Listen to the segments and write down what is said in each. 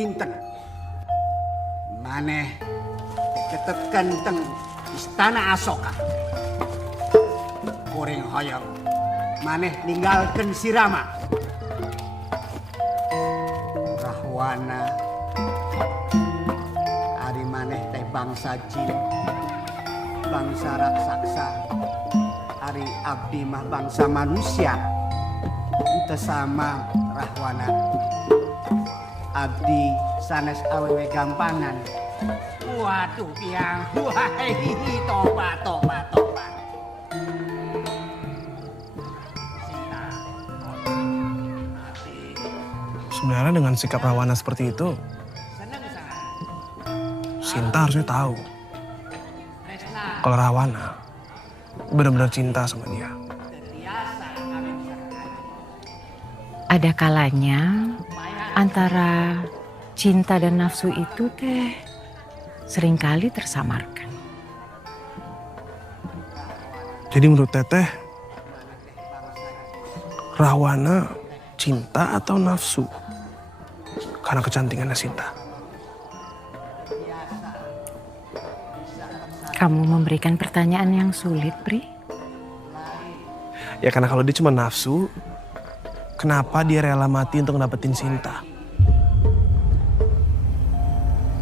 dinten maneh ketetken teng Istana Asoka. Kuring hoyong maneh ninggalkeun si Rama. Rahwana ari maneh teh bangsa jin, bangsa raksasa. Ari abdi mah bangsa manusia. Henteu sama Rahwana. Abdi sanes awewe gampangan. Waduh piang, wahai tobat. Sebenarnya dengan sikap Rahwana seperti itu, Sinta harusnya tahu kalau Rahwana benar-benar cinta sama dia. Ada kalanya antara cinta dan nafsu itu teh seringkali tersamarkan. Jadi menurut Teteh, Rahwana cinta atau nafsu karena kecantikannya Sinta? Kamu memberikan pertanyaan yang sulit, Pri. Ya karena kalau dia cuma nafsu, kenapa dia rela mati untuk dapetin Sinta?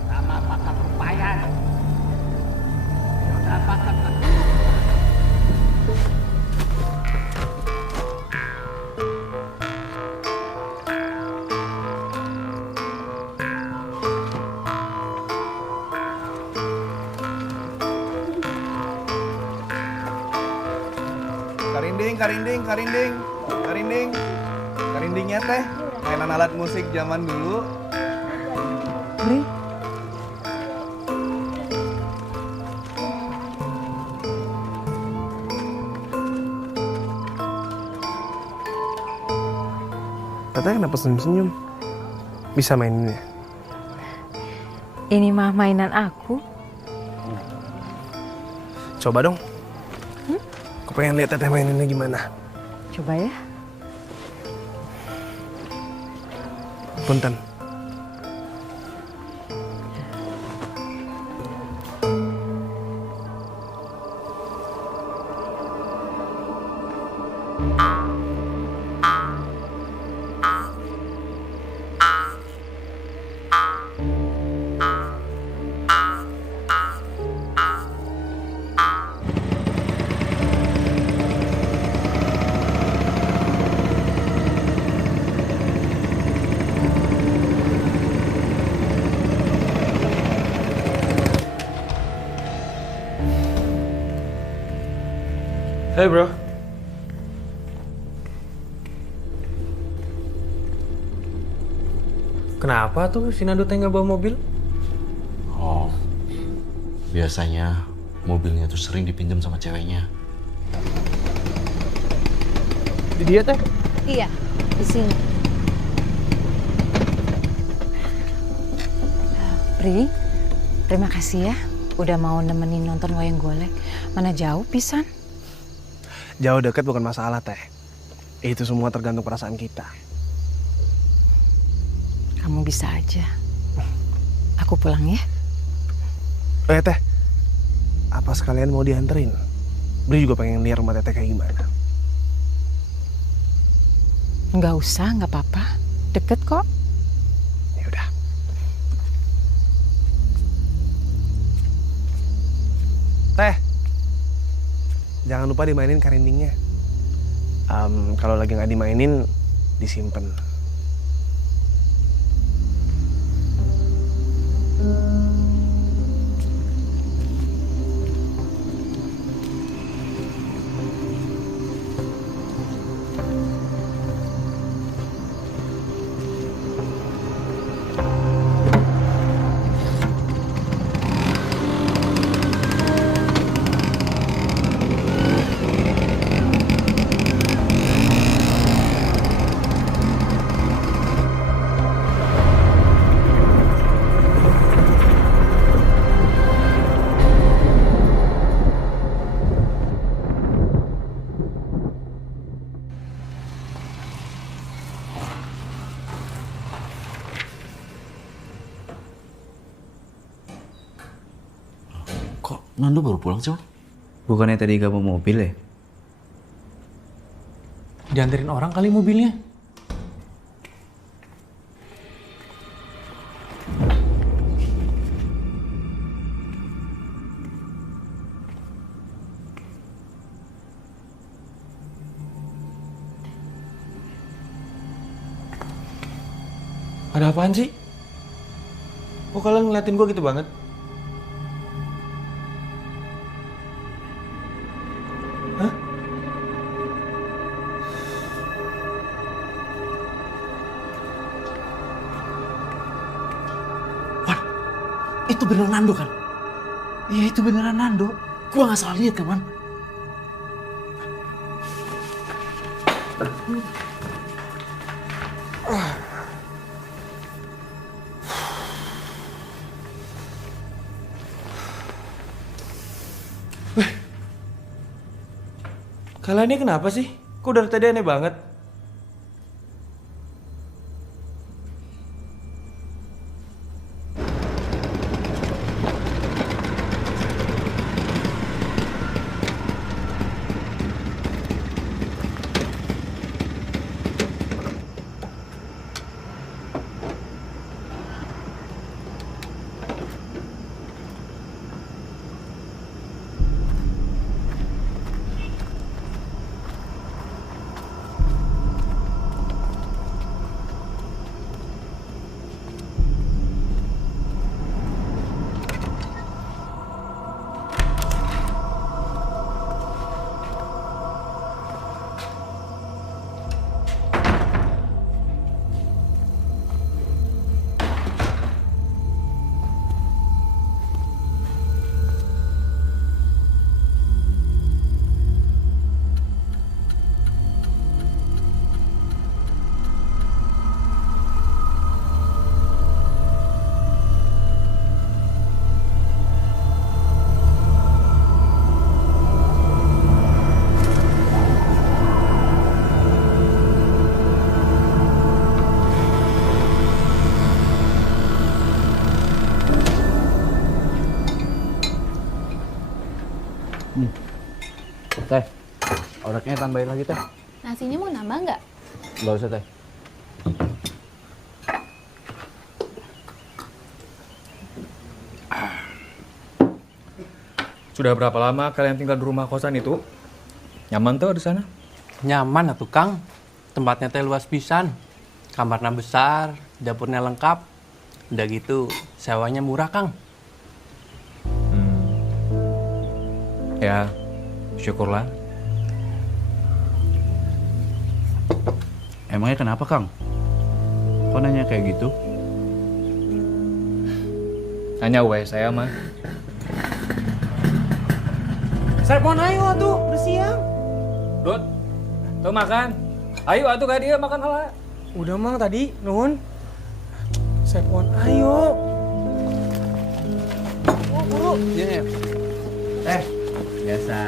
Sama pakai perpayan. Dapatkan Karindingnya teh mainan alat musik zaman dulu. Pri, Teteh kenapa senyum-senyum? Bisa maininnya? ini mah mainan aku. Coba dong. Aku pengen lihat Teteh maininnya gimana. Coba ya. Punten. Hey bro. Kenapa tuh si Nando teh nggak bawa mobil? Oh, biasanya mobilnya tuh sering dipinjam sama ceweknya. Di dia teh? Iya, di sini. Pri, terima kasih ya udah mau nemenin nonton wayang golek. Mana jauh pisan? Jauh deket bukan masalah Teh. Itu semua tergantung perasaan kita. Kamu bisa aja. Aku pulang ya. Teh, apa sekalian mau dianterin? Bri juga pengen lihat rumah Teteh kayak gimana. Nggak usah, nggak apa-apa. Deket kok. Ya udah. Teh, jangan lupa dimainin karindingnya. Kalau lagi nggak dimainin, disimpan. Nando baru pulang sih, Man? Bukannya tadi gak mau mobil ya? Dianterin orang kali mobilnya. Ada apaan sih? Kok kalian ngeliatin gue gitu banget? Hah? Wan, itu beneran Nando kan? Iya itu beneran Nando. Gua nggak salah lihat kan, Man? Kalian ini kenapa sih? Kok dari tadi aneh banget? Teh, oreknya tambahin lagi teh. Nasinya mau nambah nggak? Nggak usah teh. Sudah berapa lama kalian tinggal di rumah kosan itu? Nyaman tuh di sana? Nyaman atuh Kang. Tempatnya teh luas pisan. Kamarnya besar, dapurnya lengkap. Udah gitu, sewanya murah Kang. Ya, syukurlah. Emangnya kenapa Kang? Kok nanya kayak gitu? Hanya saya mah. Serpon ayo tuh, udah siang. Dut, tuh makan. Ayo atuh kayak dia makan hala. Udah mang tadi, nuhun. Serpon ayo. Buru. Iya. Teh, biasa.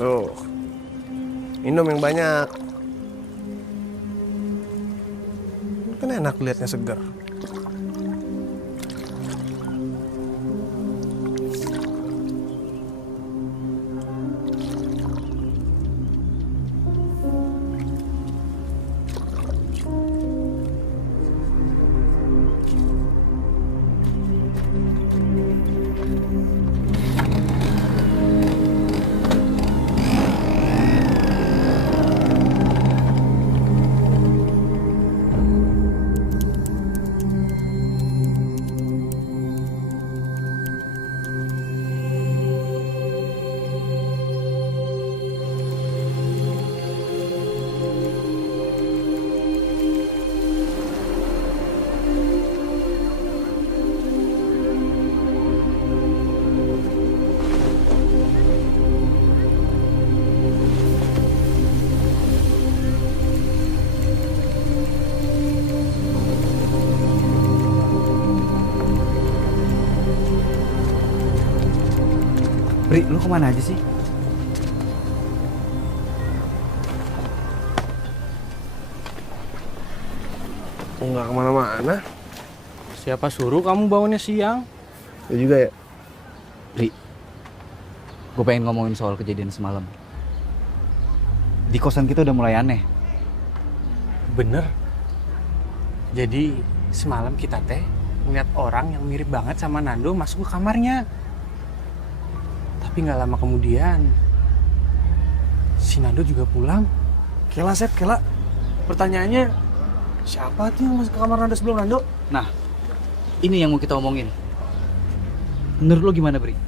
Tuh, minum yang banyak. Kan enak liatnya segar. Bri, lu kemana aja sih? Nggak kemana-mana. Siapa suruh kamu bangunnya siang? Ya juga ya. Bri, gue pengen ngomongin soal kejadian semalam. Di kosan kita udah mulai aneh. Bener. Jadi semalam kita teh ngeliat orang yang mirip banget sama Nando masuk ke kamarnya. Tapi nggak lama kemudian si Nando juga pulang. Kela, Sep, Kela. Pertanyaannya, siapa tuh yang masuk ke kamar Nando sebelum Nando? Nah, ini yang mau kita omongin. Menurut lo gimana, Bri?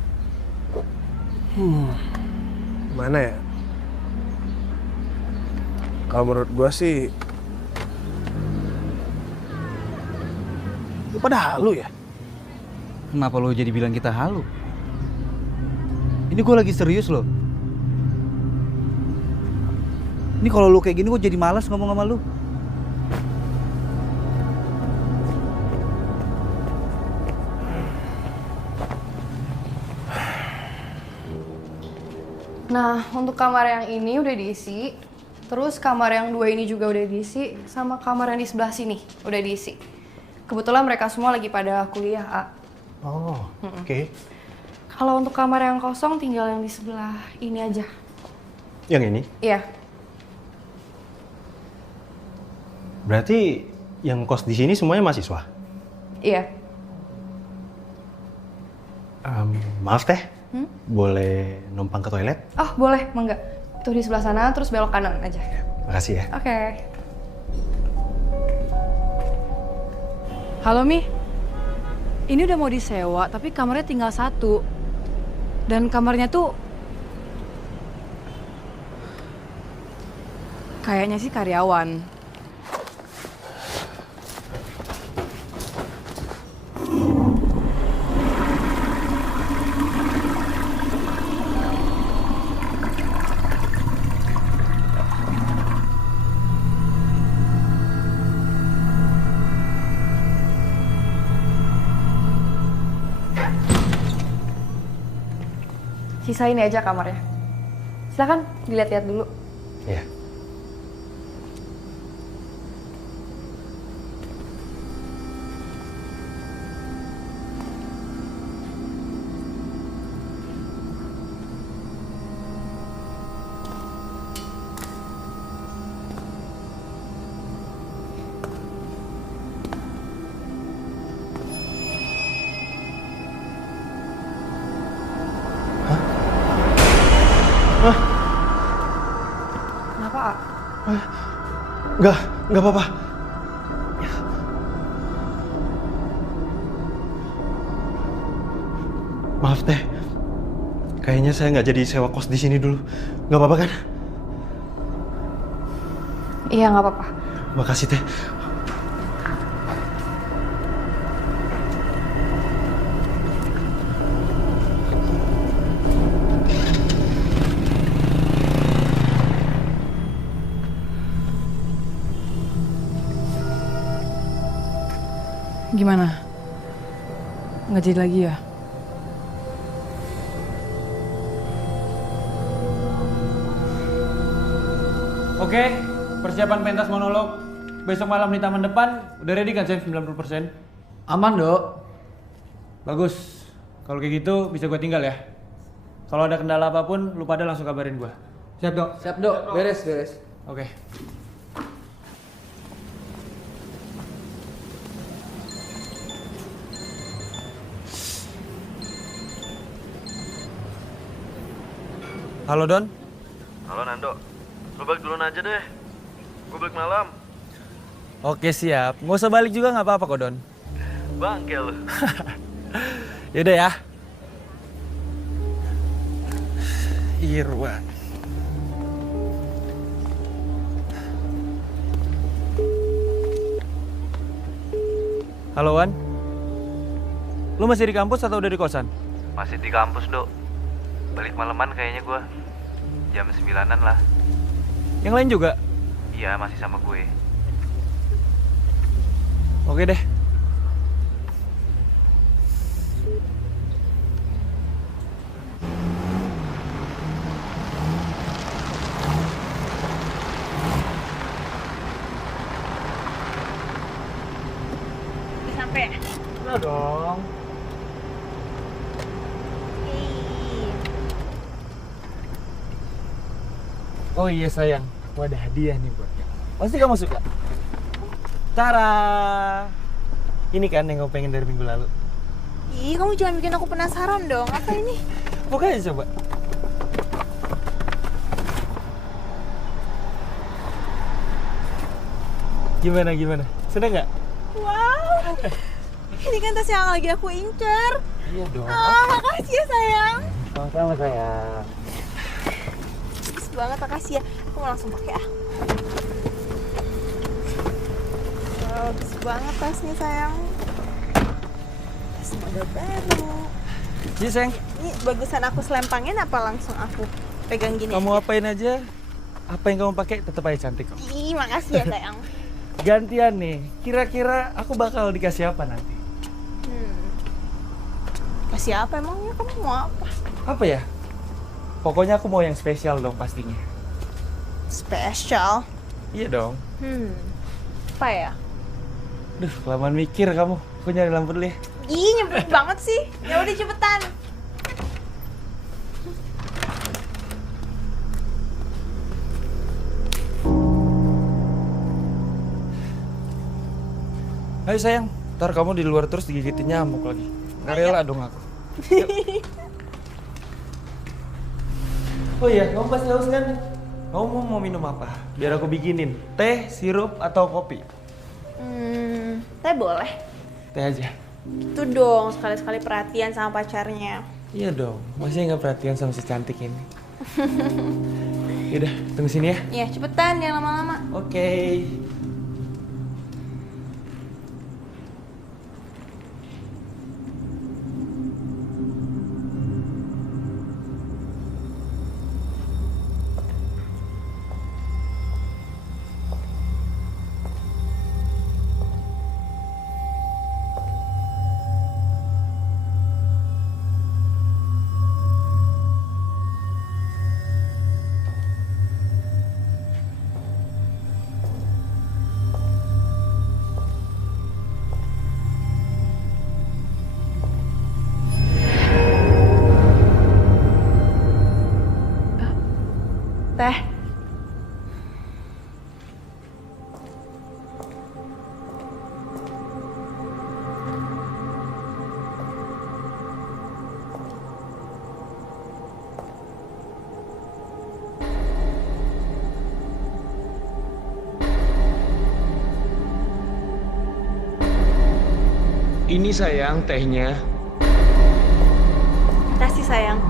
Mana ya? Kalau menurut gua sih, lu pada halu ya? Kenapa lo jadi bilang kita halu? Ini gue lagi serius loh. Ini kalau lu kayak gini gue jadi malas ngomong sama lu. Nah, untuk kamar yang ini udah diisi. Terus kamar yang 2 ini juga udah diisi. Sama kamar yang di sebelah sini udah diisi. Kebetulan mereka semua lagi pada kuliah, A. Oh, oke. Kalau untuk kamar yang kosong tinggal yang di sebelah ini aja. Yang ini? Iya. Berarti yang kos di sini semuanya mahasiswa? Iya. Maaf teh, boleh numpang ke toilet? Oh, boleh, mangga. Itu di sebelah sana, terus belok kanan aja. Makasih ya. Oke. Halo, Mi. Ini udah mau disewa, tapi kamarnya tinggal 1. Dan kamarnya tuh kayaknya sih karyawan. Sisa ini aja kamarnya. Silakan dilihat-lihat dulu. Iya. Kenapa, A? Nggak apa-apa. Maaf teh, kayaknya saya nggak jadi sewa kos di sini dulu. Nggak apa-apa kan? Iya, nggak apa-apa. Makasih teh. Gimana? Nggak jadi lagi ya? Oke, persiapan pentas monolog. Besok malam di taman depan, udah ready kan, Sen? 90%? Aman, Dok. Bagus. Kalau kayak gitu, bisa gue tinggal ya. Kalau ada kendala apapun, lu pada langsung kabarin gue. Siap, Dok? Siap, Dok. Beres. Oke. Halo, Don. Halo Nando, lu balik duluan aja deh. Gue balik malam. Oke, siap. Nggak usah balik juga nggak apa-apa kok, Don. Bangke lu. Yaudah ya. Irwan. Halo, Wan. Lu masih di kampus atau udah di kosan? Masih di kampus, Dok. Balik maleman kayaknya gue. Jam 9-an lah. Yang lain juga? Iya, masih sama gue. Oke deh. Apa ya? Udah dong. Oh iya sayang, aku ada hadiah nih buat kamu. Pasti kamu suka. Tara. Ini kan yang kamu pengen dari minggu lalu. Ih, kamu jangan bikin aku penasaran dong. Apa ini? Buka aja coba. Gimana? Seneng nggak? Wow. Ini kan tas yang lagi aku incer. Iya dong. Makasih ya sayang. Sama-sama sayang. Bagus banget, makasih ya. Aku mau langsung pakai ah. Wow, bagus banget tasnya sayang. Tas model baru. Iya sayang. Ini bagusan aku selempangin apa langsung aku pegang gini? Kamu apain aja? Apa yang kamu pakai tetap aja cantik kok. Ih, makasih ya sayang. Gantian nih, kira-kira aku bakal dikasih apa nanti? Kasih apa emangnya? Kamu mau apa? Apa ya? Pokoknya aku mau yang spesial dong pastinya. Spesial? Iya dong. Apa ya? Duh, kelamaan mikir kamu. Aku nyari lampu dulu ya. Ih, nyebelin banget sih. Ya udah cepetan. Ayo sayang, ntar kamu di luar terus digigitin nyamuk lagi. Nggak rela dong aku. Oh iya, kamu pasti haus kan? Kamu mau minum apa? Biar aku bikinin. Teh, sirup, atau kopi? Teh boleh. Teh aja. Itu dong, sekali-sekali perhatian sama pacarnya. Iya dong, masih nggak perhatian sama si cantik ini. Yaudah, tunggu sini ya. Iya, cepetan, jangan lama-lama. Oke. Teh. Ini sayang tehnya. Kasih sayang.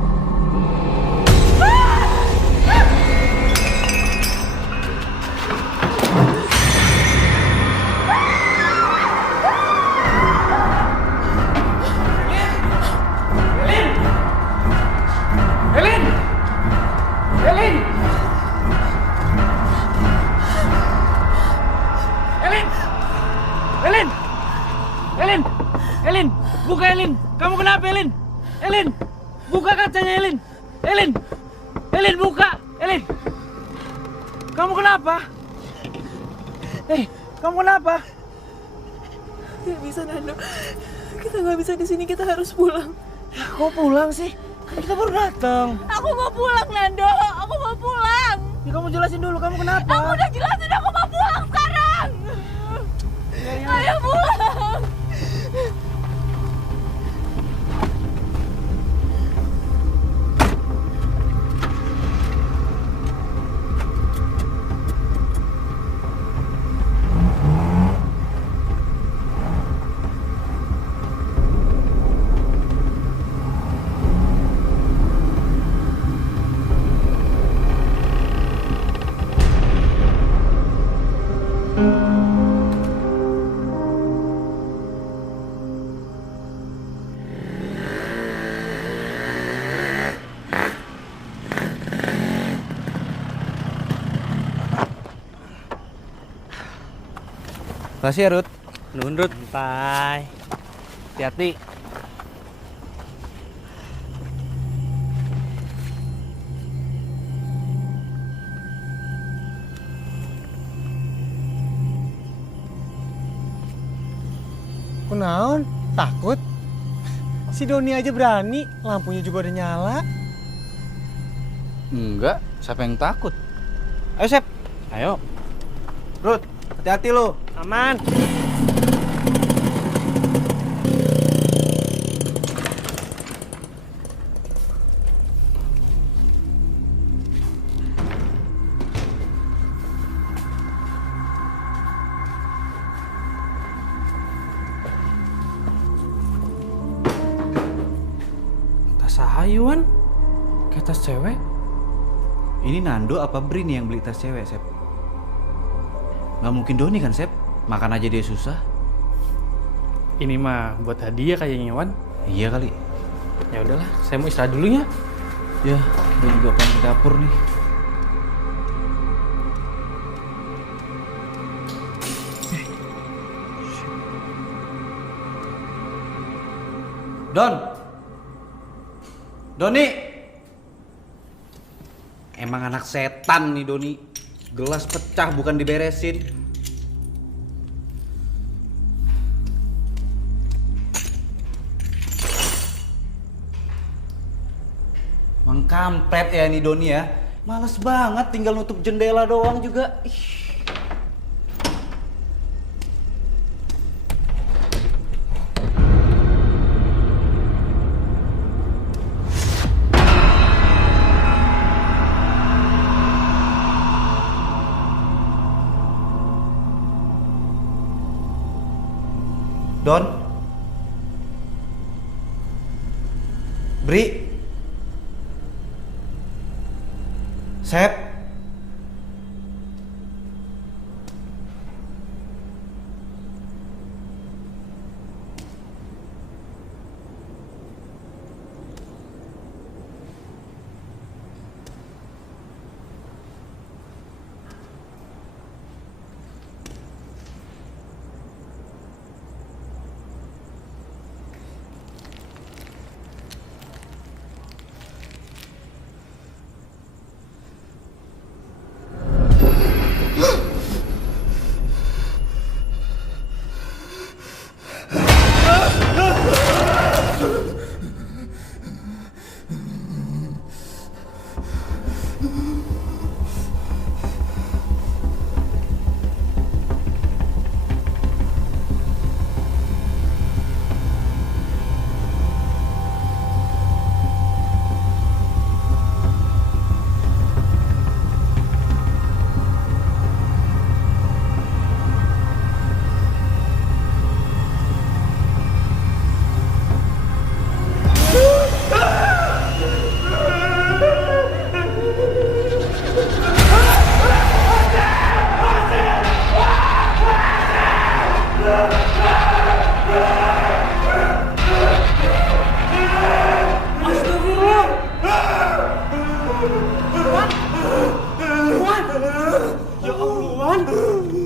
Elin, buka Elin. Kamu kenapa Elin? Elin, buka kacanya Elin. Elin, buka. Elin, kamu kenapa? Kamu kenapa? Gak bisa Nando, kita nggak bisa di sini, kita harus pulang. Ya, kok pulang sih? Kan kita baru datang. Aku mau pulang Nando, aku mau pulang. Ya kamu jelasin dulu, kamu kenapa? Aku udah jelasin, aku mau pulang sekarang. Ayo pulang. Makasih ya, Rut. Nunrut. Bye. Hati-hati. Kunaon? Takut? Si Doni aja berani, lampunya juga udah nyala. Enggak, siapa yang takut? Ayo, Sep. Ayo. Rut, hati-hati lo. Aman. Tas sahayuan? Kayak tas cewek? Ini Nando apa Bri nih yang beli tas cewek, Sep? Nggak mungkin Doni kan, Sep? Makan aja dia susah. Ini mah buat hadiah kayaknya, Wan. Iya kali. Ya udahlah, saya mau istirahat dulu ya. Ya, gue juga pengen ke dapur nih. Don! Doni! Emang anak setan nih Doni. Gelas pecah bukan diberesin. Emang kampret ya nih Doni ya. Males banget tinggal nutup jendela doang juga. Ih. Don? Bri? Sep?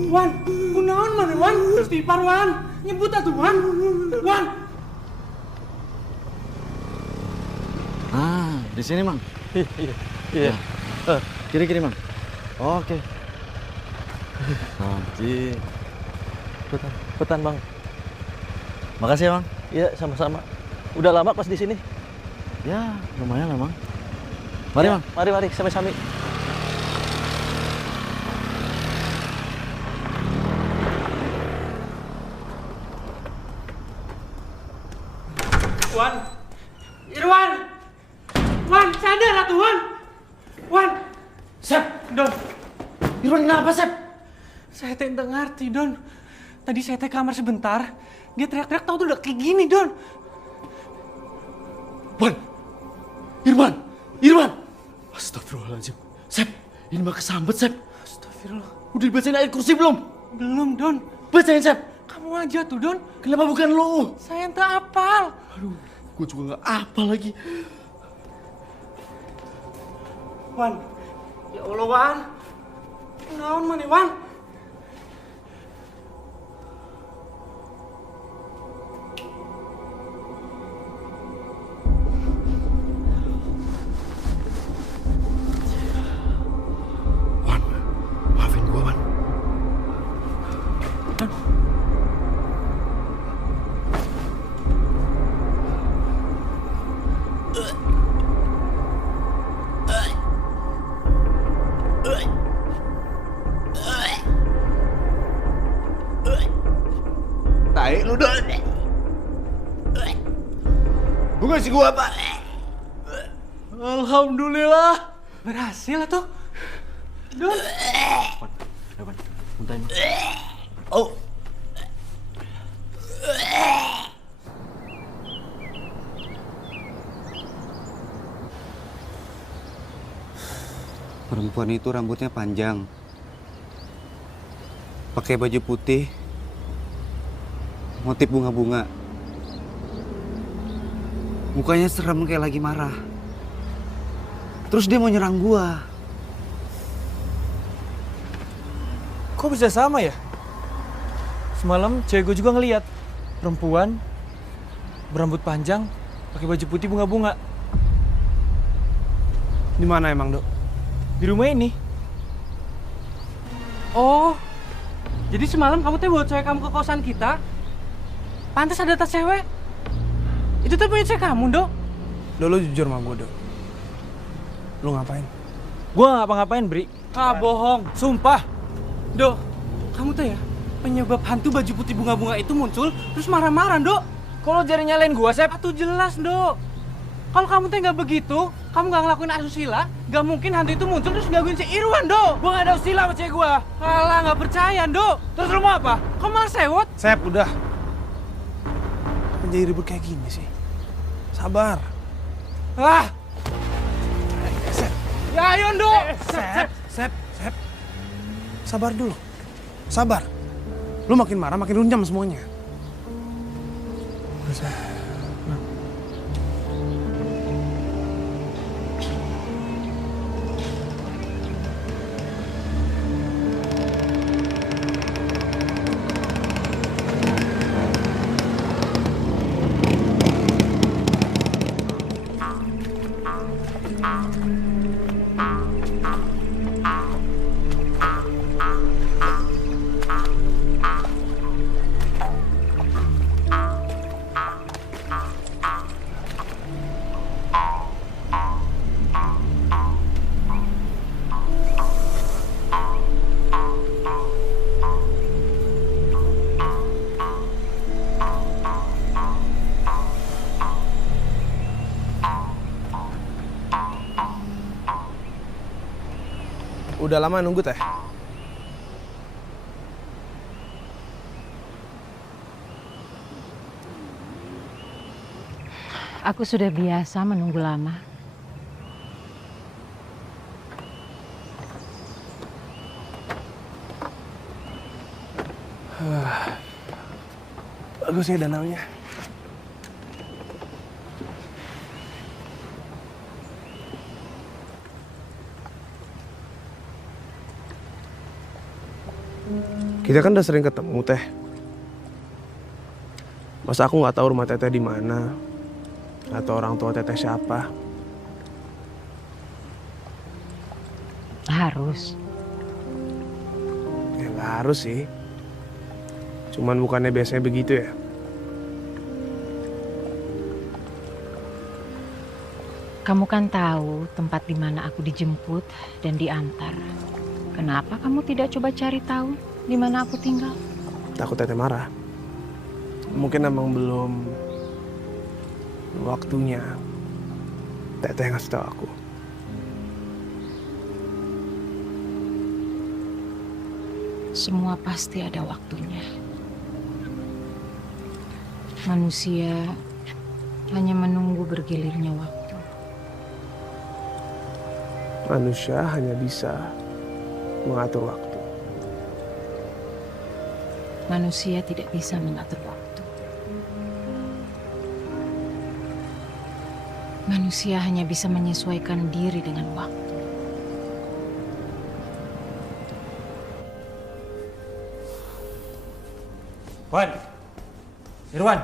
Wan, kunaon mana Wan? Stipar Wan, nyebut atuh Wan. Wan. Ah, di sini Mang. Iya. Kiri-kiri Mang. Oke. Anjir. Betan Bang. Makasih ya Mang. Iya, sama-sama. Udah lama pas di sini. Ya, lumayan lah Mang. Mari Mang. Mari, sami-sami. Wan. Irwan. Wan, sadar atuh Wan. Wan. Sep, Don. Irwan kenapa Sep? Saya teh enggak ngerti, Don. Tadi saya teh kamar sebentar, dia teriak-teriak tahu tuh udah kayak gini, Don. Wan, Irwan. Astagfirullahaladzim. Sep, ini mah kesambet Sep. Astagfirullah. Udah dibacain ayat kursi belum? Belum, Don. Bacain Sep. Kamu aja tuh, Don. Kenapa bukan lu? Saya entah apal. Aduh, gue juga nggak apa lagi. Wan. Ya Allah, Wan. Naon mana, Wan? Wan, maafin gue Wan. baik lu, Dok. Lu ngasih gua apa? Alhamdulillah. Berhasil tuh. Don. Muntahin. Oh. Perempuan itu rambutnya panjang, pakai baju putih, motif bunga-bunga. Mukanya serem kayak lagi marah. Terus dia mau nyerang gua. Kok bisa sama ya? Semalam cewek gue juga ngeliat perempuan berambut panjang, pakai baju putih bunga-bunga. Di mana emang, Dok? Di rumah ini. Oh, jadi semalam kamu tuh bawa cewek kamu ke kosan kita? Pantas ada tas cewek. Itu tuh punya cewek kamu, Dok. Dok, lu jujur sama gue, Dok. Lu ngapain? Gue gak ngapa-ngapain, Bri. Ah, bohong. Sumpah. Dok, kamu tuh ya penyebab hantu baju putih bunga-bunga itu muncul terus marah-marah, Dok. Kalau jari nyalain gue, Sep? Tuh jelas, Dok. Kalau kamu tuh nggak begitu, kamu nggak ngelakuin asusila, nggak mungkin hantu itu muncul terus gangguin si Irwan, Dok. Gue gak ada usil sama cewek gue. Alah, nggak percaya, Dok. Terus lu mau apa? Kamu malah sewot. Sep, udah. Kenapa jadi ribut kayak gini sih? Sabar. Ah! Sep. Ya ayo, Dok! Sep. Sabar dulu. Sabar. Lu makin marah, makin runyam semuanya. Udah, Sep. Nah. Udah lama nunggu, Teh? Aku sudah biasa menunggu lama. Bagus ya danaunya. Kita kan udah sering ketemu, Teh. Masa aku nggak tahu rumah Teteh di mana atau orang tua Teteh siapa? Harus. Ya nggak harus sih. Cuman bukannya biasanya begitu ya? Kamu kan tahu tempat di mana aku dijemput dan diantar. Kenapa kamu tidak coba cari tahu di mana aku tinggal? Takut Teteh marah. Mungkin emang belum waktunya Teteh ngasih tahu aku. Semua pasti ada waktunya. Manusia hanya menunggu bergilirnya waktu. Manusia hanya bisa mengatur waktu. Manusia tidak bisa mengatur waktu. Manusia hanya bisa menyesuaikan diri dengan waktu. Wan, Irwan,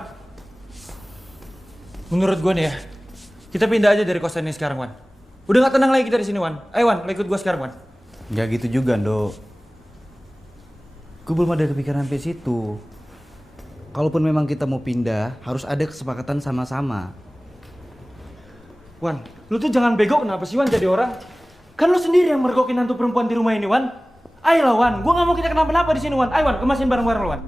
menurut gue nih ya, kita pindah aja dari kosan ini sekarang, Wan. Udah gak tenang lagi kita di sini, Wan. Ayo, Wan, ikut gue sekarang, Wan. Gak gitu juga, Ndo. Gue belum ada kepikiran sampai situ. Kalaupun memang kita mau pindah, harus ada kesepakatan sama-sama. Wan, lu tuh jangan bego kenapa sih, Wan, jadi orang? Kan lu sendiri yang mergokin hantu perempuan di rumah ini, Wan. Ayolah, Wan, gue gak mau kita kenapa-napa di sini, Wan. Ayo, Wan, kemasin bareng-bareng, Wan.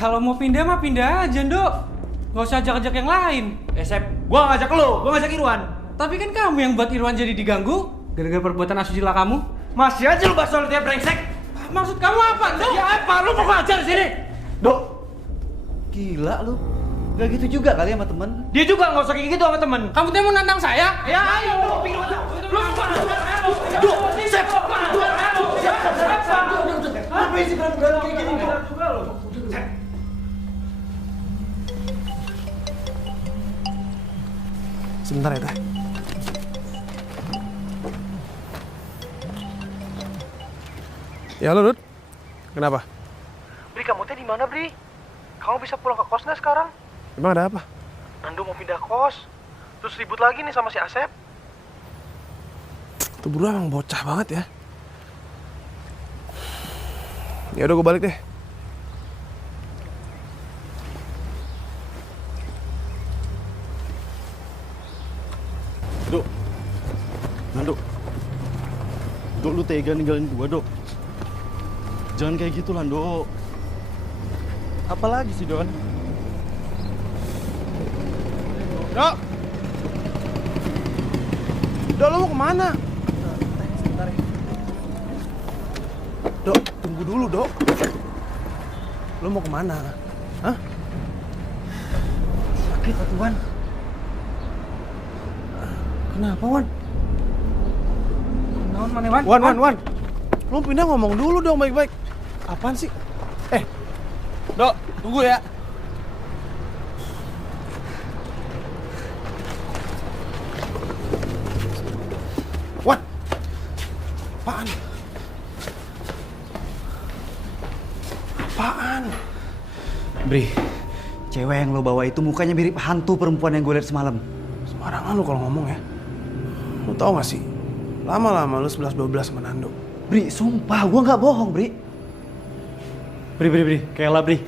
Kalau mau pindah mah pindah aja, Ndok. Gak usah ajak-ajak yang lain. Sep, gua ngajak lo, gua ngajak Irwan. Tapi kan kamu yang buat Irwan jadi diganggu gara-gara perbuatan asusila kamu. Masih aja lu bahas soal dia brengsek. Maksud kamu apa, Ndok? Ya apa? Lu mau ngajar di sini? Dok, gila lu. Gak gitu juga kali sama temen. Dia juga nggak usah kayak gitu sama temen. Kamu tuh mau nantang saya? Ya ayo, lu Sep, ngapain sih berantem kayak gini? Sebentar ya, Teh. Ya, halo, Dut. Kenapa? Bri, kamu teh di mana, Bri? Kamu bisa pulang ke kos nggak sekarang? Emang ada apa? Nando mau pindah kos. Terus ribut lagi nih sama si Asep. Tuh berdua emang bocah banget ya. Ya udah gue balik deh. Dok, Nando, Dok lu tega ninggalin gua, Dok. Jangan kayak gitu lah, Dok. Apalagi sih, Don? Dok! Dok, lo mau kemana? Sebentar ya. Dok, tunggu dulu, Dok. Lo mau kemana? Hah? Sakit, Wan. Kenapa, Wan? Naon mana, Wan? Wan. Lo pindah ngomong dulu dong baik-baik. Apaan sih? Dok, tunggu ya. Wan! Apaan? Apaan? Bri, cewek yang lo bawa itu mukanya mirip hantu perempuan yang gue lihat semalam. Sembarangan lu kalau ngomong ya. Lu tau gak sih? Lama-lama lu 11-12 sama Nando. Bri, sumpah gue nggak bohong, Bri. Bri, kayalah Bri.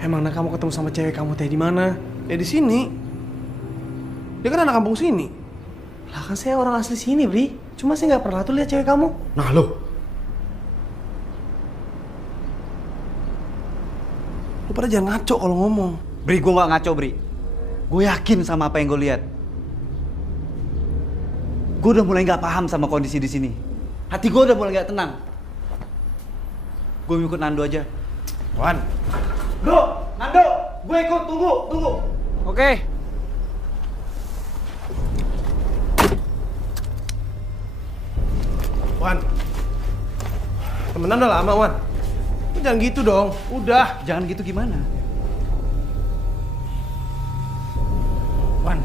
Emangnya kamu ketemu sama cewek kamu teh di mana? Ya di sini. Dia kan anak kampung sini. Lah kan saya orang asli sini, Bri. Cuma saya nggak pernah tuh lihat cewek kamu. Nah lo. Lu pada jangan ngaco kalau ngomong. Bri, gue nggak ngaco, Bri. Gue yakin sama apa yang gue lihat. Gue udah mulai nggak paham sama kondisi di sini. Hati gue udah mulai nggak tenang. Gue ikut Nando aja. Wan. Nando, gue ikut. Tunggu. Oke. Wan. Temenan udah lama, Wan. Lu jangan gitu dong. Udah. Jangan gitu gimana? Wan.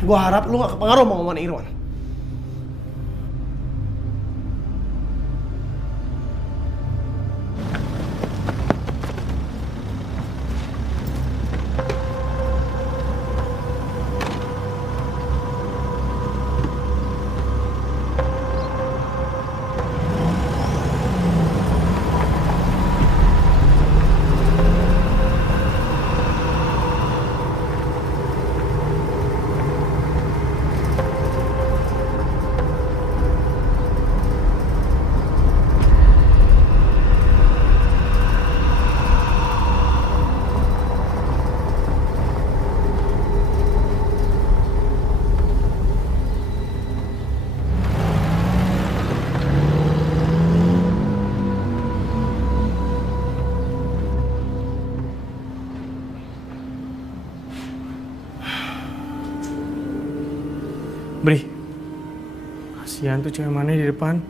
Gua harap lu gak kepengaruh sama omongan Irwan. Bri, kasihan tuh cewek mana di depan.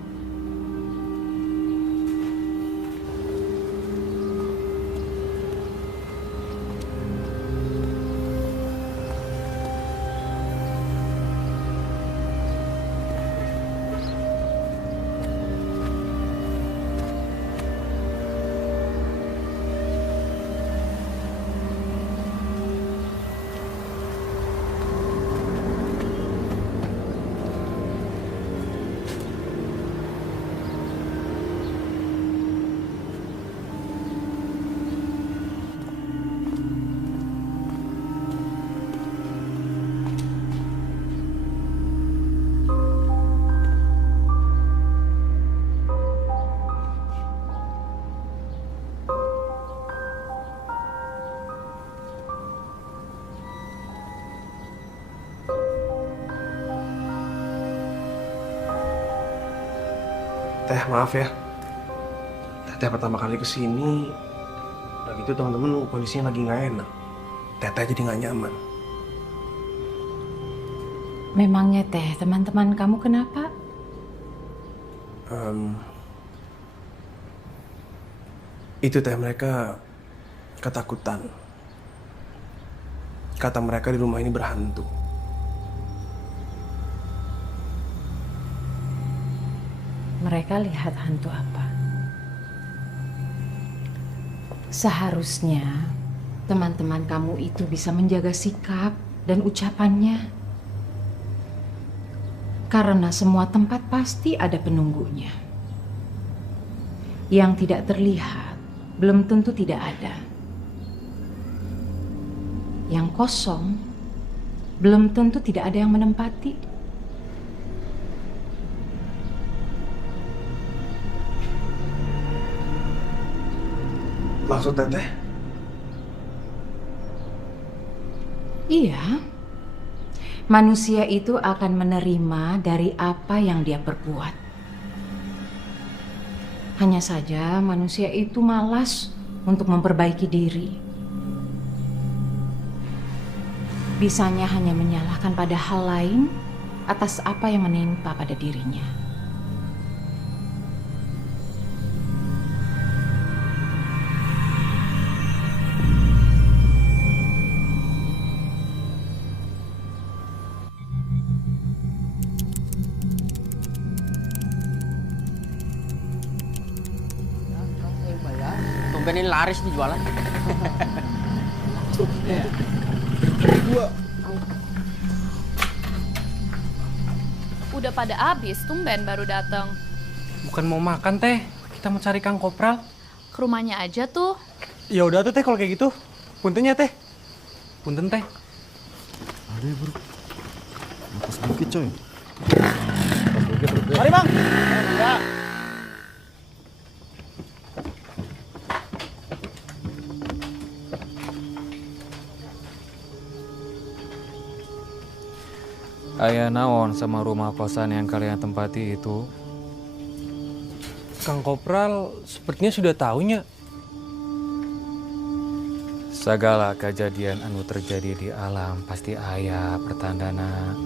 Teh, maaf ya. Teteh pertama kali kesini, udah gitu teman-teman kondisinya lagi nggak enak. Teteh jadi nggak nyaman. Memangnya Teh, teman-teman kamu kenapa? Itu Teh, mereka ketakutan. Kata mereka di rumah ini berhantu. Mereka lihat hantu apa? Seharusnya teman-teman kamu itu bisa menjaga sikap dan ucapannya. Karena semua tempat pasti ada penunggunya. Yang tidak terlihat belum tentu tidak ada. Yang kosong belum tentu tidak ada yang menempati. Maksud Teteh? Iya. Manusia itu akan menerima dari apa yang dia perbuat. Hanya saja manusia itu malas untuk memperbaiki diri. Bisanya hanya menyalahkan pada hal lain atas apa yang menimpa pada dirinya. Tumben ini laris nih jualan. Udah pada habis, tumben baru datang. Bukan mau makan teh, kita mau cari Kang Kopral. Ke rumahnya aja tuh. Ya udah tuh Teh kalau kayak gitu. Puntennya Teh. Punten teh. Ada ya bro. Napas dikit coy. Mari Bang. Aya naon sama rumah kosan yang kalian tempati itu? Kang Kopral sepertinya sudah tahunya. Segala kejadian anu terjadi di alam pasti aya pertandana.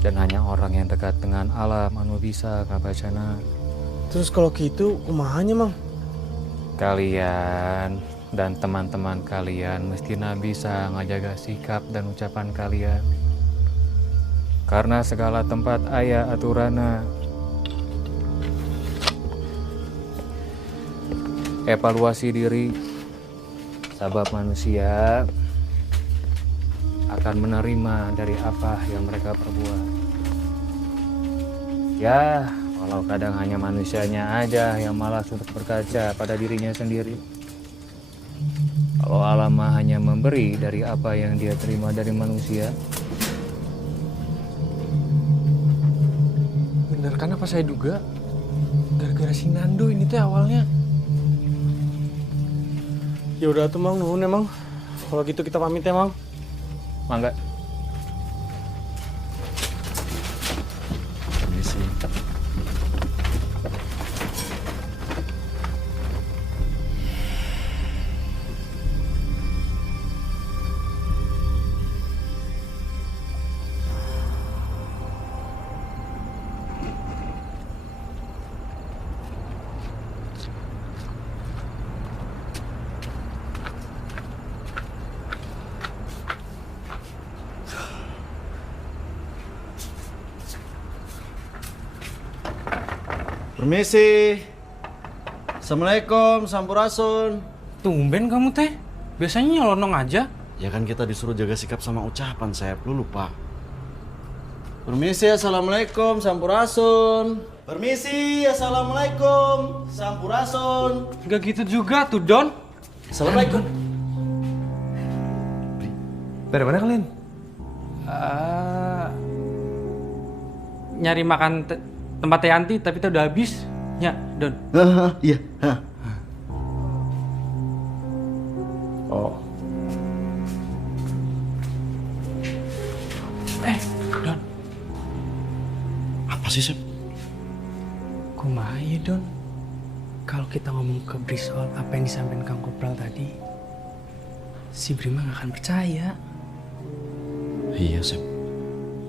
Dan hanya orang yang dekat dengan alam anu bisa ngabacana. Terus kalau gitu kumahanya Mang? Kalian dan teman-teman kalian mestinya bisa ngajaga sikap dan ucapan kalian. Karena segala tempat aya aturana. Evaluasi diri. Sabab manusia akan menerima dari apa yang mereka perbuat. Ya, kalau kadang hanya manusianya aja yang malas untuk berkaca pada dirinya sendiri. Kalau alam mah hanya memberi dari apa yang dia terima dari manusia. Bener kan apa saya duga? Gara-gara si Nando ini teh awalnya. Ya udah tuh Mang, nuhun emang. Kalau gitu kita pamit ya Mang. Mangga. Permisi. Permisi. Assalamualaikum, sampurasun. Tumben kamu teh. Biasanya nyelonong aja. Ya kan kita disuruh jaga sikap sama ucapan, Sep. Lu lupa. Permisi, assalamualaikum, sampurasun. Permisi, assalamualaikum, sampurasun. Gak gitu juga tuh, Don. Assalamualaikum. Dari mana kalian? Nyari makan tempat Teh Yanti, tapi teh udah habis. Ya, Don. Iya. Oh. Apa sih, Sep? Iya Don, kalau kita ngomong ke Bri soal apa yang disampaikan Kang Kopral tadi, si Bri mah gak akan percaya. Iya Sep,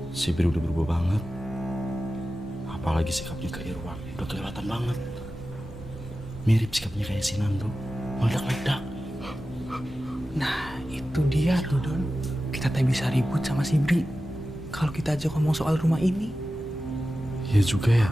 si Bri udah berubah banget. Apalagi sikapnya ke Irwan, udah kelewatan banget. Mirip sikapnya kayak si Nando, meledak-ledak. Nah itu dia tuh Don, kita tak bisa ribut sama si Bri kalau kita aja ngomong soal rumah ini. Iya juga ya.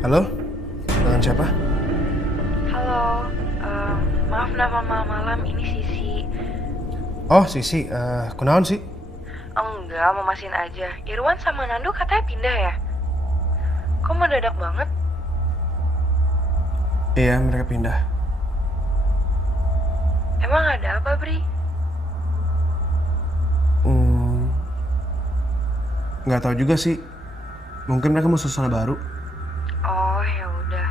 Halo, dengan siapa? Halo, maaf nama malam ini Sisi. Oh, Sisi, kunaon sih? Enggak, mau masihin aja. Irwan sama Nando katanya pindah ya? Kok mendadak banget? Iya, mereka pindah. Emang ada apa, Bri? Nggak tahu juga sih. Mungkin mereka mau suasana baru. Oh, ya udah.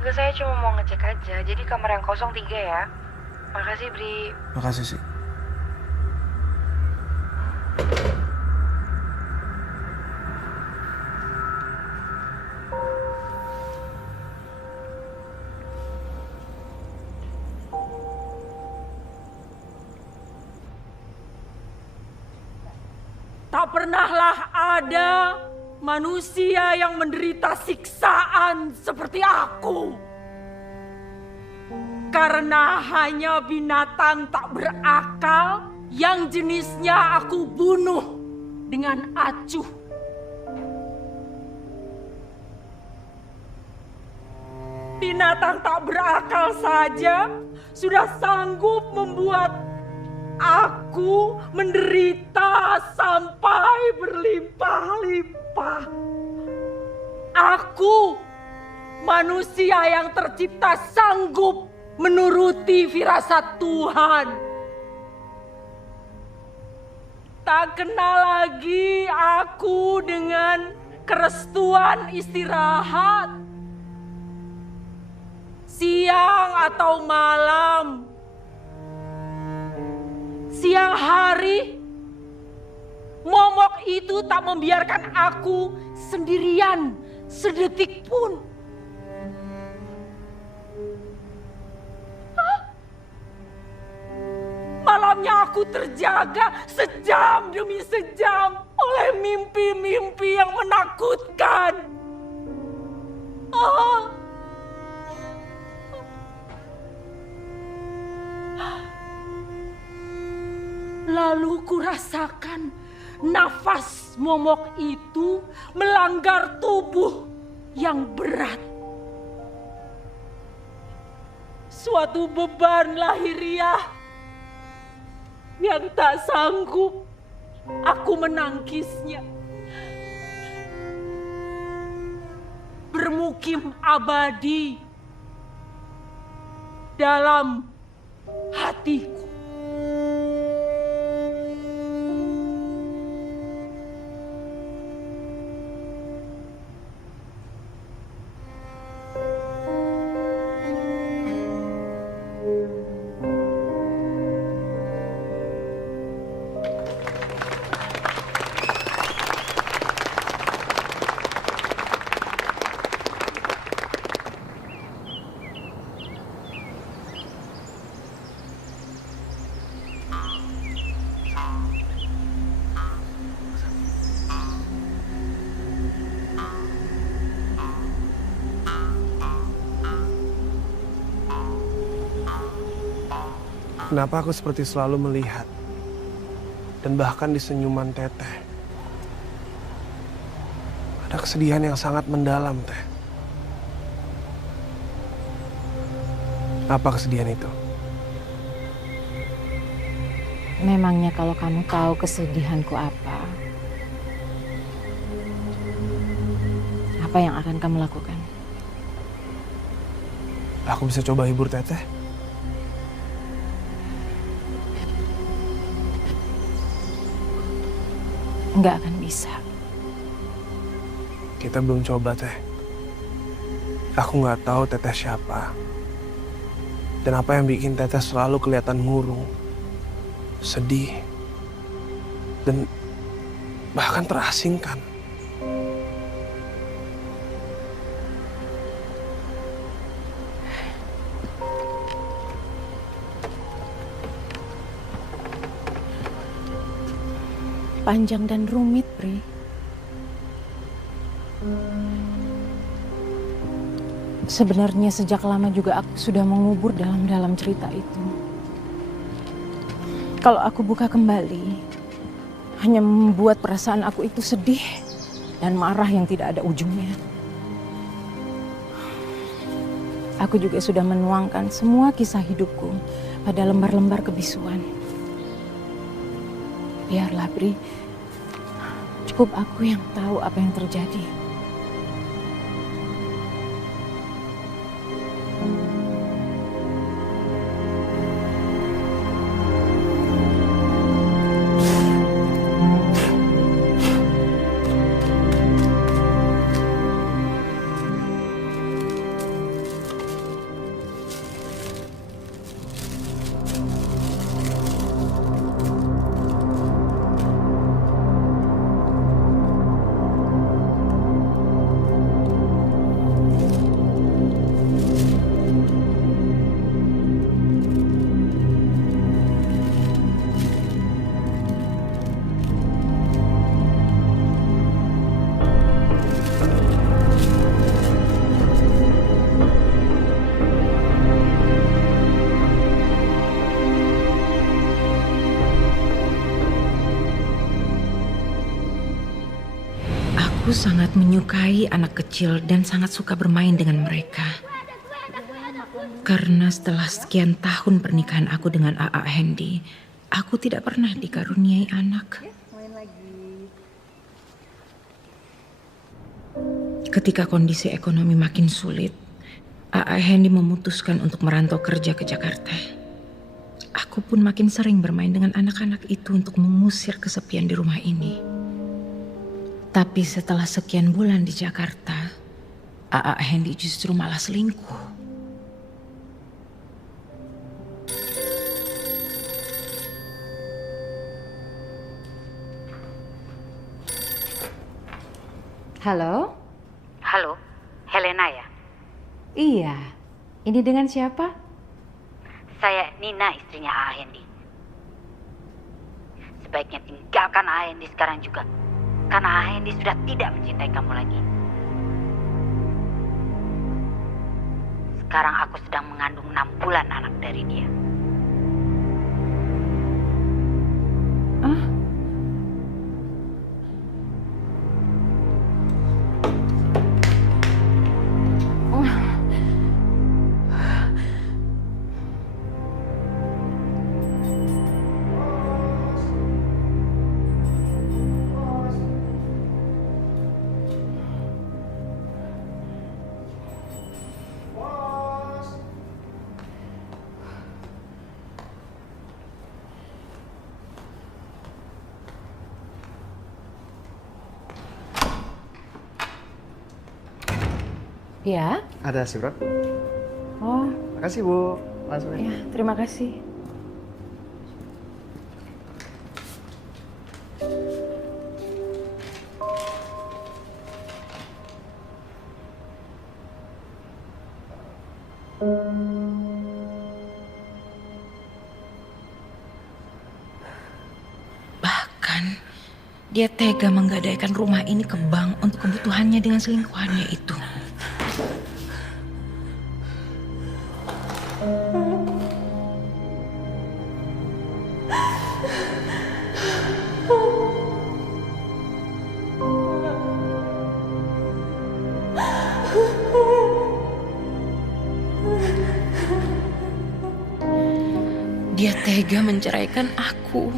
Enggak, saya cuma mau ngecek aja. Jadi kamar yang 03 ya. Makasih, Bri. Makasih sih. Tak pernahlah ada manusia yang menderita siksaan seperti aku. Karena hanya binatang tak berakal yang jenisnya aku bunuh dengan acuh. Binatang tak berakal saja sudah sanggup membuat aku menderita sampai berlimpah-limpah. Aku, manusia yang tercipta sanggup menuruti firasat Tuhan. Tak kenal lagi aku dengan kerestuan istirahat. Siang atau malam. Siang hari, momok itu tak membiarkan aku sendirian sedetik pun. Malamnya aku terjaga sejam demi sejam oleh mimpi-mimpi yang menakutkan. Lalu kurasakan nafas momok itu melanggar tubuh yang berat. Suatu beban lahiriah yang tak sanggup aku menangkisnya. Bermukim abadi dalam hatiku. Kenapa aku seperti selalu melihat dan bahkan di senyuman Teteh ada kesedihan yang sangat mendalam, Teh. Apa kesedihan itu? Memangnya kalau kamu tahu kesedihanku apa yang akan kamu lakukan? Aku bisa coba hibur Teteh. Nggak akan bisa. Kita belum coba, Teh. Aku nggak tahu Teteh siapa. Dan apa yang bikin Teteh selalu kelihatan murung, sedih, dan bahkan terasingkan. Panjang dan rumit, Pri. Sebenarnya sejak lama juga aku sudah mengubur dalam cerita itu. Kalau aku buka kembali, hanya membuat perasaan aku itu sedih dan marah yang tidak ada ujungnya. Aku juga sudah menuangkan semua kisah hidupku pada lembar-lembar kebisuan. Biarlah, Bri. Cukup aku yang tahu apa yang terjadi. Aku sangat menyukai anak kecil dan sangat suka bermain dengan mereka. Karena setelah sekian tahun pernikahan aku dengan A.A. Hendy, aku tidak pernah dikaruniai anak. Ketika kondisi ekonomi makin sulit, A.A. Hendy memutuskan untuk merantau kerja ke Jakarta. Aku pun makin sering bermain dengan anak-anak itu untuk mengusir kesepian di rumah ini. Tapi setelah sekian bulan di Jakarta, A.A. Hendy justru malah selingkuh. Halo? Halo, Helena ya? Iya, ini dengan siapa? Saya Nina, istrinya A.A. Hendy. Sebaiknya tinggalkan A.A. Hendy sekarang juga. Karena A.A. Hendy sudah tidak mencintai kamu lagi. Sekarang aku sedang mengandung 6 bulan anak dari dia. Ya? Ada surat. Oh. Makasih Bu. Langsung. Ya, terima kasih. Bahkan dia tega menggadaikan rumah ini ke bank untuk kebutuhannya dengan selingkuhannya itu. Dia tega menceraikan aku.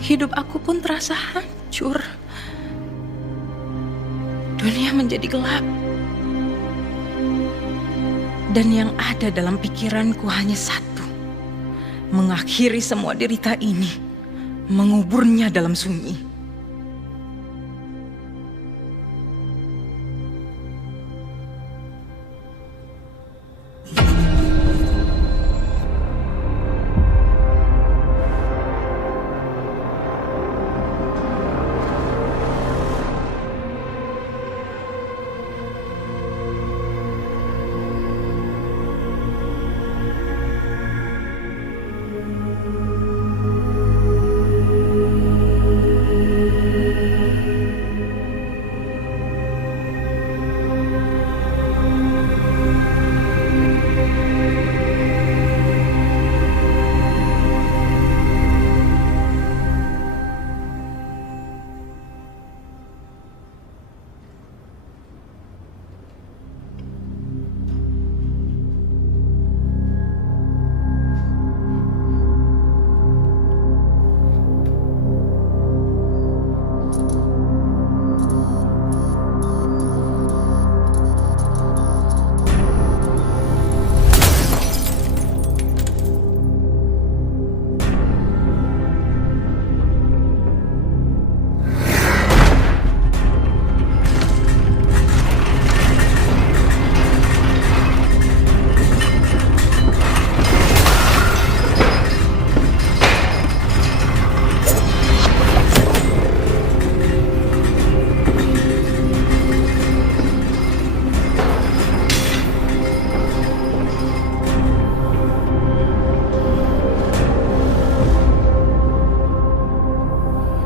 Hidup aku pun terasa hancur. Dunia menjadi gelap. Dan yang ada dalam pikiranku hanya satu. Mengakhiri semua derita ini. Menguburnya dalam sunyi.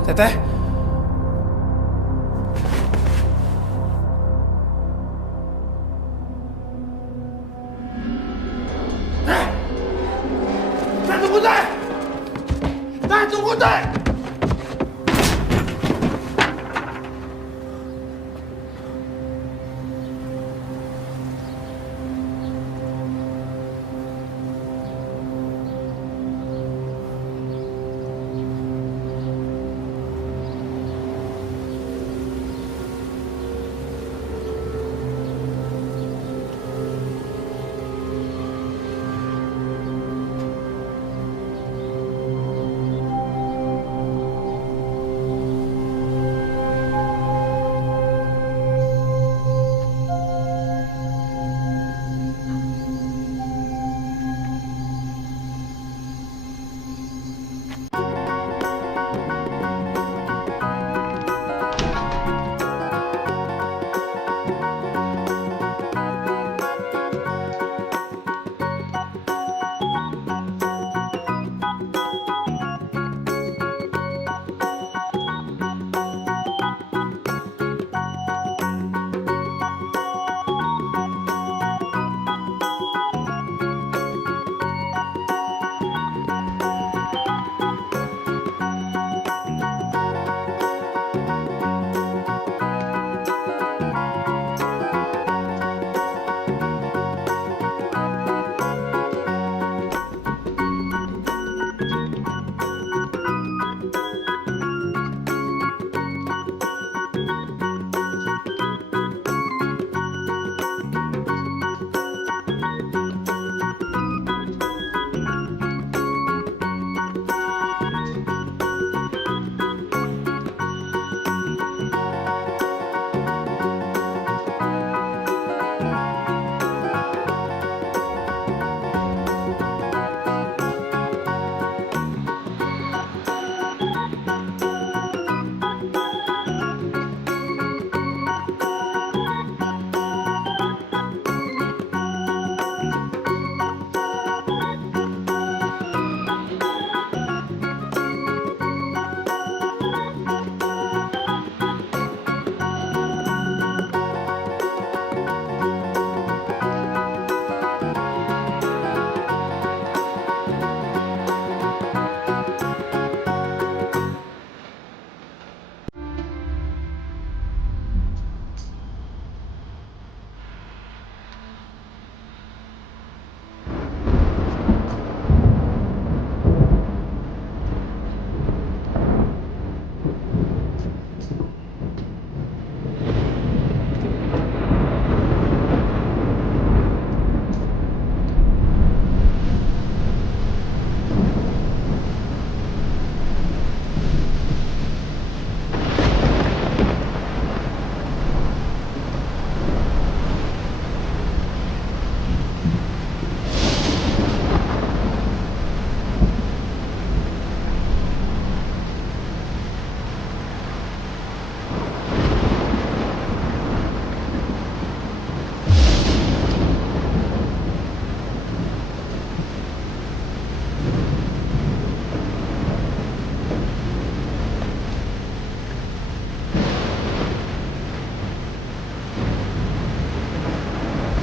Teteh. Tunggu, Teh! Teh, tunggu, Teh!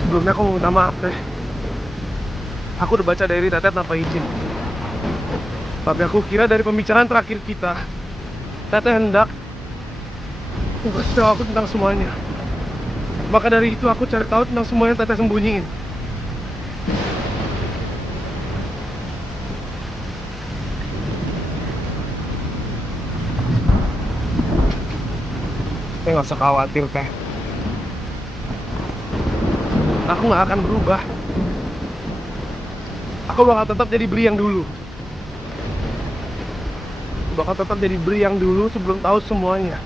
Sebelumnya aku mau minta maaf, Teh. Aku udah baca diary Teteh tanpa izin. Tapi aku kira dari pembicaraan terakhir kita, Teteh hendak kasih tahu aku tentang semuanya. Maka dari itu aku cari tahu tentang semua yang Teteh sembunyiin. Teh nggak usah khawatir, Teh. Aku nggak akan berubah. Aku bakal tetap jadi Bri yang dulu. Bakal tetap jadi Bri yang dulu sebelum tahu semuanya.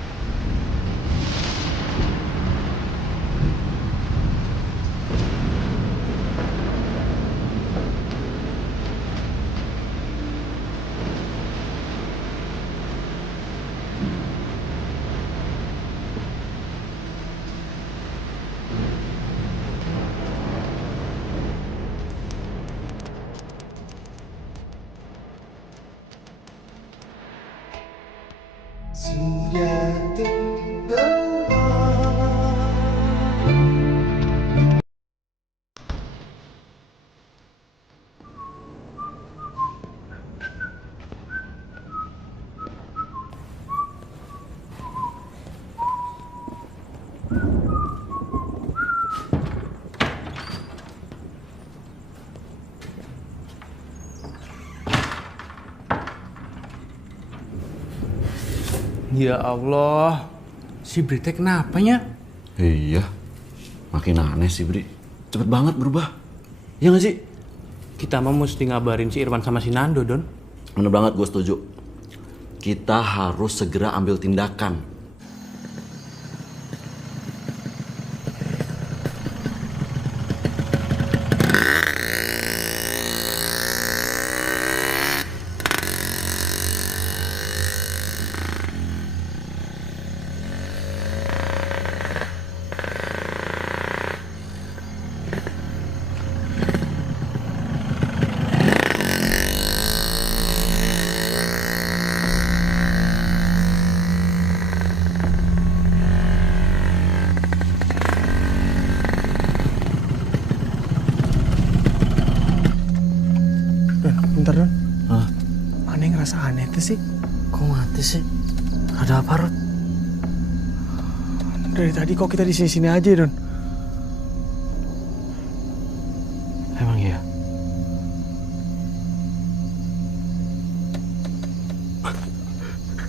Ya Allah, si Brite kenapanya? Iya, makin aneh sih Bri. Cepet banget berubah. Ya nggak sih? Kita mah mesti ngabarin si Irwan sama si Nando, Don. Bener banget, gue setuju. Kita harus segera ambil tindakan. Bentar, Don. Hah? Mana yang ngerasa aneh tuh sih? Kok mati sih? Ada apa, Rod? Dari tadi kok kita di sini-sini aja, Don? Emang iya?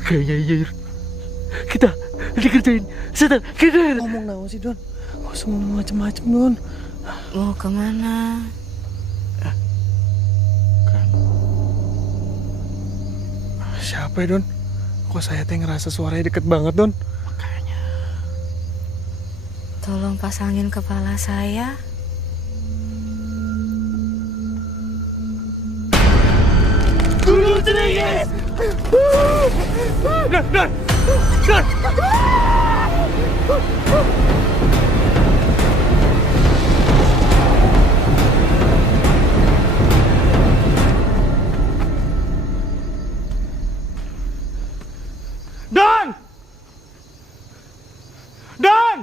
Kayaknya iya, Ir. Kita dikerjain setan. Kita ngomong naon sih, Don? Gak usah ngomong macem-macem, Don. Mau kemana? Siapa ya, Don? Kok saya teh ngerasa suaranya deket banget, Don? Tolong pasangin kepala saya. Gulung sedikit. Don, Don, Don. Don! Don!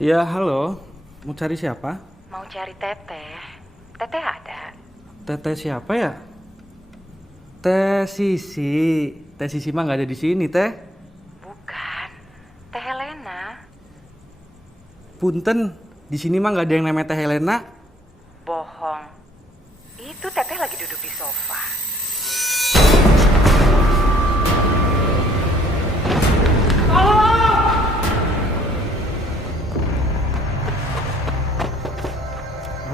Ya, halo. Mau cari siapa? Mau cari Teteh. Teteh ada. Teteh siapa ya? Teh Sisi. Teh Sisi mah nggak ada di sini, Teh. Bukan. Teh Helena. Punten, di sini mah nggak ada yang namanya Teh Helena. Bohong. Itu Teteh lagi duduk di sofa.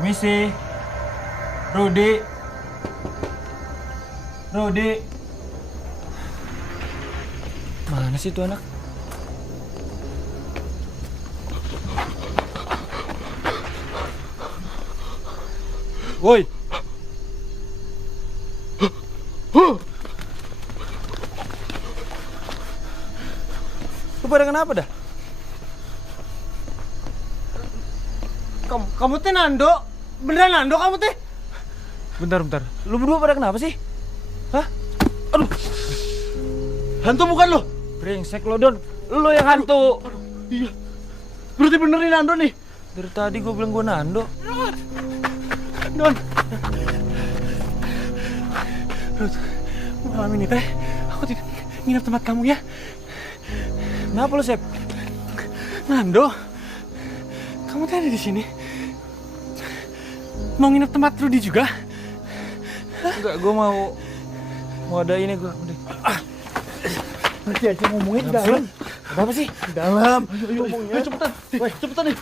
Permisi. Rudi. Mana sih tuh anak? Woi. Lu pada kenapa dah? Kamu teh Nando? Beneran Nando kamu teh? Bentar. Lu berdua pada kenapa sih? Hah? Aduh. Hantu bukan lo? Brengsek lo, Don. Lo yang hantu. Aduh, iya. Berarti benerin Nando nih. Dari tadi gue bilang gue Nando. Don. Malam ini teh, aku tidak nginep tempat kamu ya. Kenapa lo, Sep? Nando, kamu teh ada di sini. Mau nginep tempat Rudy juga? Enggak, gue mau ada ini gue. Nanti aja ngomongin di dalam. Apa sih? Di dalam. Ayo ngomongnya. Cepetan. Cepetan nih.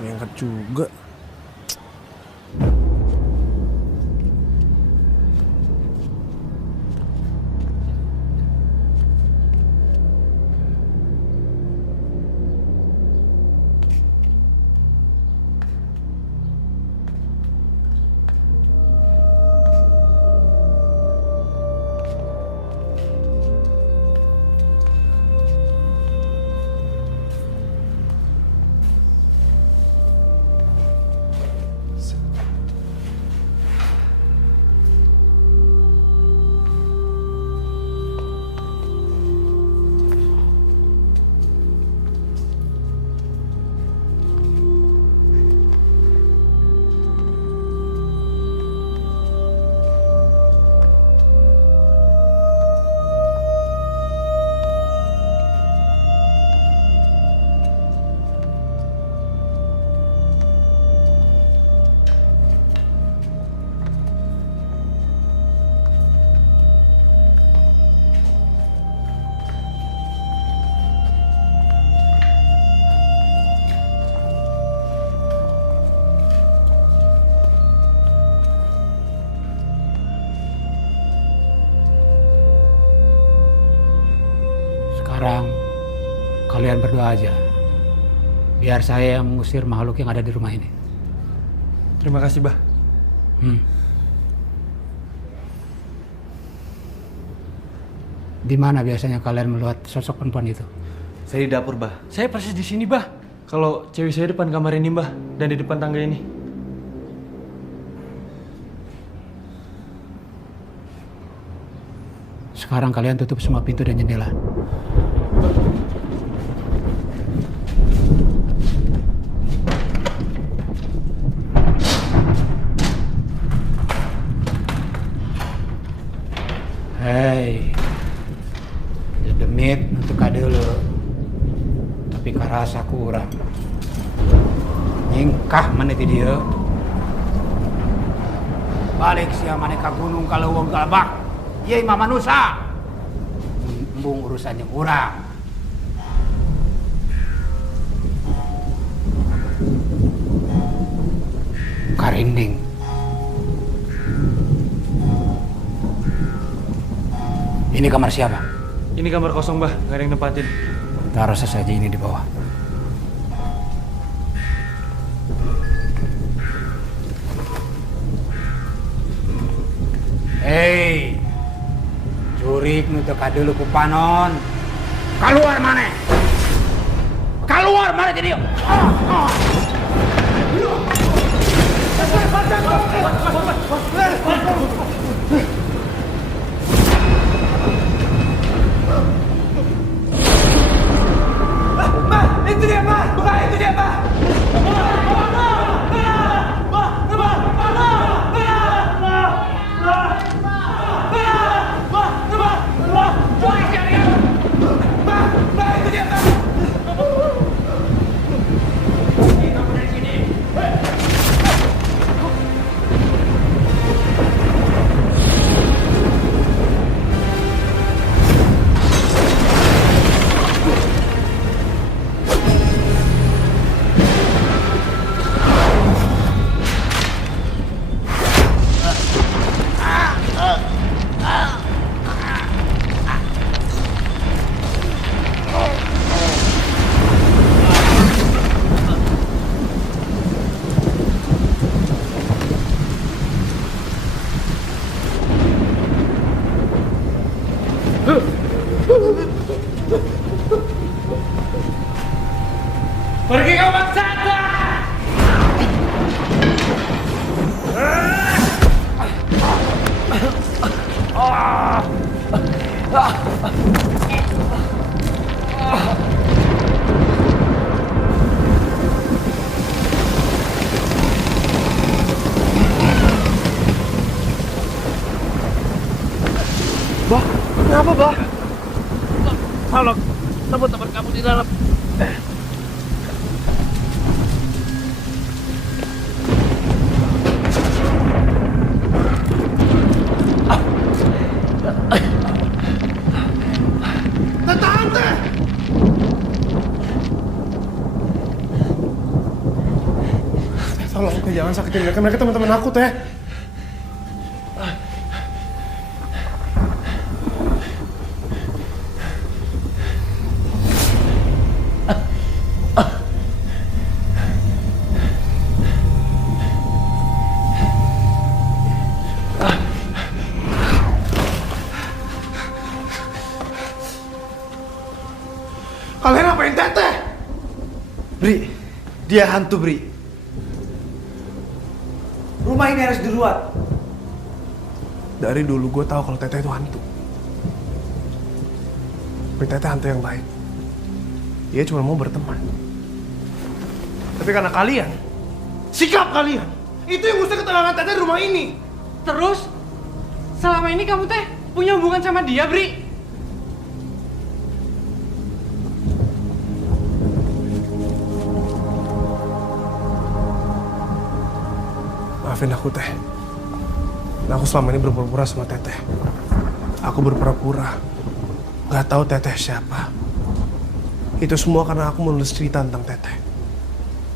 Ngangkat juga. Sekarang kalian berdoa aja. Biar saya yang mengusir makhluk yang ada di rumah ini. Terima kasih, Bah. Di mana biasanya kalian melihat sosok perempuan itu? Saya di dapur, Bah. Saya persis di sini, Bah. Kalau cewek saya depan kamar ini, Bah, dan di depan tangga ini. Sekarang kalian tutup semua pintu dan jendela. Hei, demit untuk kade lu. Tapi karasa kurang. Nyingkah mana ti dia. Balik sia mana ka gunung kalau wong galbak. Ye mah manusia. Embung urusannya urang. Karinding. Ini kamar siapa? Ini kamar kosong, Bah. Gak ada yang nempatin. Taruh saja ini di bawah. Hei, jurik nu teu kadeuleuk ku panon. Keluar mana? Keluar mana jadi? Itu dia, Pak! Buka, itu dia, Pak! Pergi kau bangsata! Bah, kenapa, Bah? Tolong teman-teman kamu di dalam. Tante! Tolong, Teh, jangan sakitin mereka. Mereka teman-teman aku, Teh. Kalian apain Teteh? Bri, dia hantu, Bri. Rumah ini harus diruat. Dari dulu gue tahu kalau Teteh itu hantu. Tapi Teteh hantu yang baik. Dia cuma mau berteman. Tapi karena kalian, sikap kalian, itu yang ngusir ketenangan Teteh di rumah ini. Terus, selama ini kamu teh punya hubungan sama dia, Bri? Maafin aku, Teh. Aku selama ini berpura-pura sama Teteh. Aku berpura-pura gak tahu Teteh siapa. Itu semua karena aku menulis cerita tentang Teteh.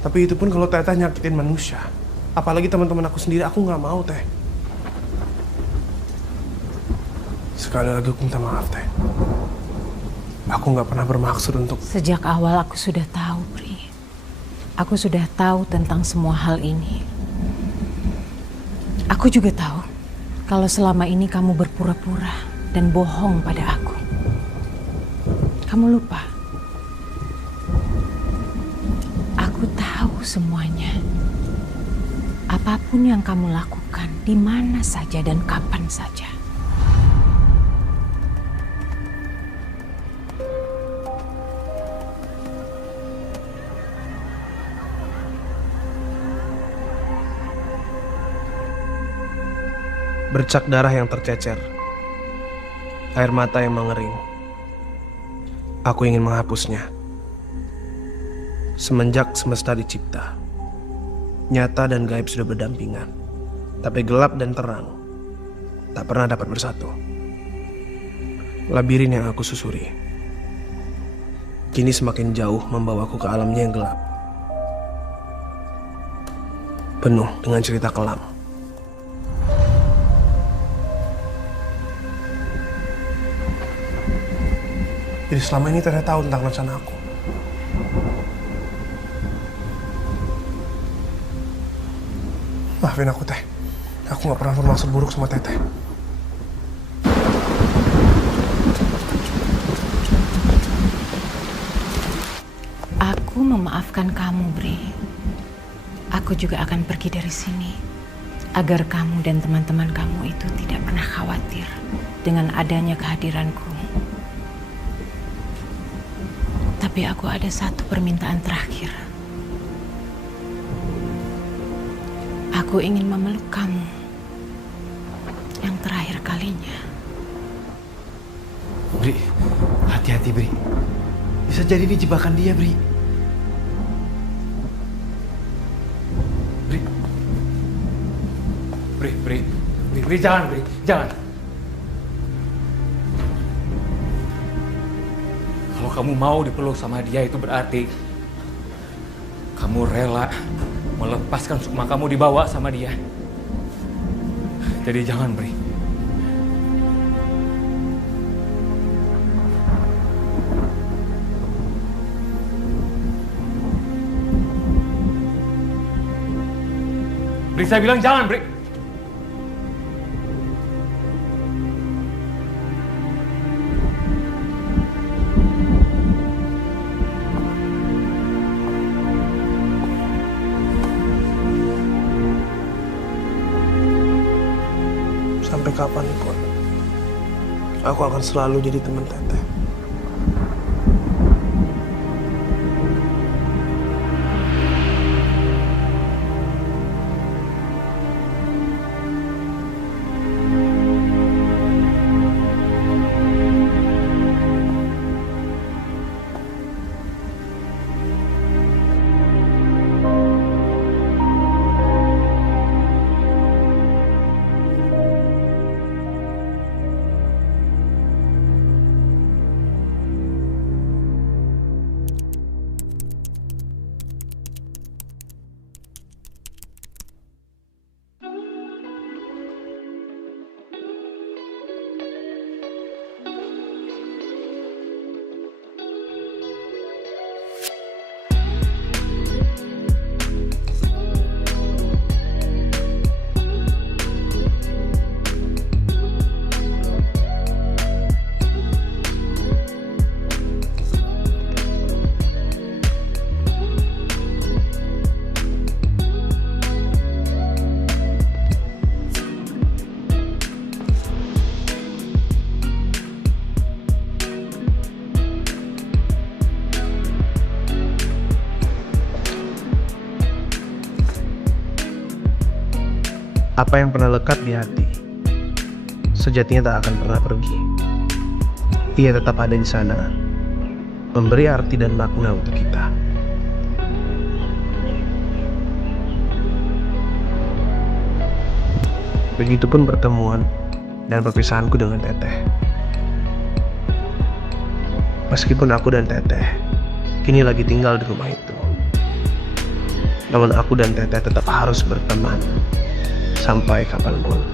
Tapi itu pun kalau Teteh nyakitin manusia. Apalagi teman-teman aku sendiri, aku gak mau, Teh. Sekali lagi aku minta maaf, Teh. Aku gak pernah bermaksud untuk... Sejak awal aku sudah tahu, Bri. Aku sudah tahu tentang semua hal ini. Aku juga tahu kalau selama ini kamu berpura-pura dan bohong pada aku. Kamu lupa. Aku tahu semuanya. Apapun yang kamu lakukan, di mana saja dan kapan saja. Bercak darah yang tercecer, air mata yang mengering. Aku ingin menghapusnya. Semenjak semesta dicipta, nyata dan gaib sudah berdampingan. Tapi gelap dan terang tak pernah dapat bersatu. Labirin yang aku susuri kini semakin jauh membawaku ke alamnya yang gelap, penuh dengan cerita kelam. Jadi selama ini Teteh tahu tentang rencana aku. Maafin aku, Teh. Aku gak pernah bermaksud buruk sama Teteh. Aku memaafkan kamu, Bri. Aku juga akan pergi dari sini agar kamu dan teman-teman kamu itu tidak pernah khawatir dengan adanya kehadiranku. Tapi aku ada satu permintaan terakhir. Aku ingin memeluk kamu yang terakhir kalinya. Bri, hati-hati Bri. Bisa jadi ini jebakan dia, Bri. Bri, jangan, Bri, jangan. Kalau kamu mau dipeluk sama dia itu berarti kamu rela melepaskan sukma kamu dibawa sama dia. Jadi jangan, Bri. Bri, saya bilang jangan, Bri. Sampai kapanpun, aku akan selalu jadi teman Teteh. Apa yang pernah lekat di hati, sejatinya tak akan pernah pergi. Ia tetap ada di sana, memberi arti dan makna untuk kita. Begitupun pertemuan dan perpisahanku dengan Teteh. Meskipun aku dan Teteh kini lagi tinggal di rumah itu, namun aku dan Teteh tetap harus berteman sampai kapanpun.